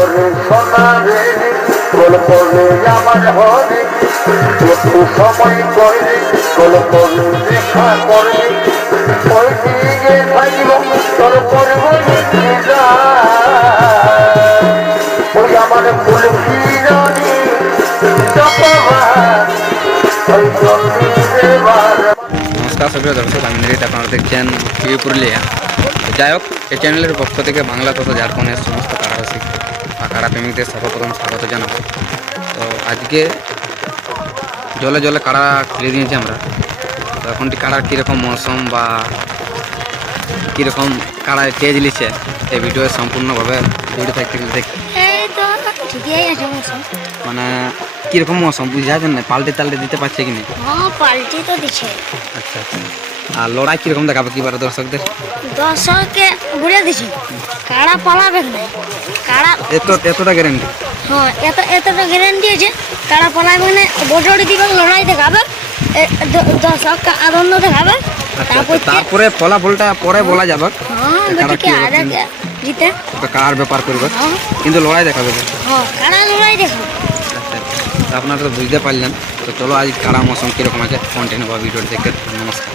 ওরে সোনা রে গল্প আমার হরে একটু সময় করে গল্প দেখা করে ওই দিকে থাকিব তোর পরিবর্তে ওই আমার ফুল ফিরানি নমস্কার সুপ্রিয় দর্শক, আমি নীরিত, আপনারা দেখছেন টিভি পুরুলিয়া। যাই হোক, এই চ্যানেলের পক্ষ থেকে বাংলা তথা ঝাড়খণ্ডের সমস্ত কারারসিক বা কারা প্রেমিকদের সর্বপ্রথম স্বাগত জানাবো। তো আজকে জলে জলে কাড়া খুলে দিয়েছি আমরা। তো এখনটি কাড়ার কীরকম মৌসুম বা কীরকম কাড়ায় তেজ লিছে এই ভিডিও সম্পূর্ণভাবে জড়িয়ে থাকতে দেখ মানে কীরকম মৌসুম বুঝা যাচ্ছে না, পাল্টে তাল্টে দিতে পারছে কি না? হ্যাঁ, পাল্টি তো দিচ্ছে। আচ্ছা আচ্ছা, আর লড়াই কীরকম দেখাবে কি বারে দর্শকদের? দর্শককে ঘুরে দিচ্ছে, কাড়া পালাবে না, কাড়া এতটা গ্যারেন্টি? হ্যাঁ, এতটা গ্যারেন্টি আছে। কাড়া পালাবে না, বজড়ি দিবে, লড়াই দেখাবে, দর্শককে আনন্দ দেখাবে। তারপরে ফলাফলটা পরে বলা যাবে। হ্যাঁ, বেটিকে আগে জিতে কার ব্যাপার করবে, হ্যাঁ কিন্তু লড়াই দেখাবে। হ্যাঁ, কাড়া লড়াই দেখাবে। আচ্ছা আচ্ছা, আপনারা তো বুঝতে পারলেন। তো চলো আজ কাড়া মৌসুম কীরকম আছে কন্টিনিউ বা ভিডিও দেখে। নমস্কার।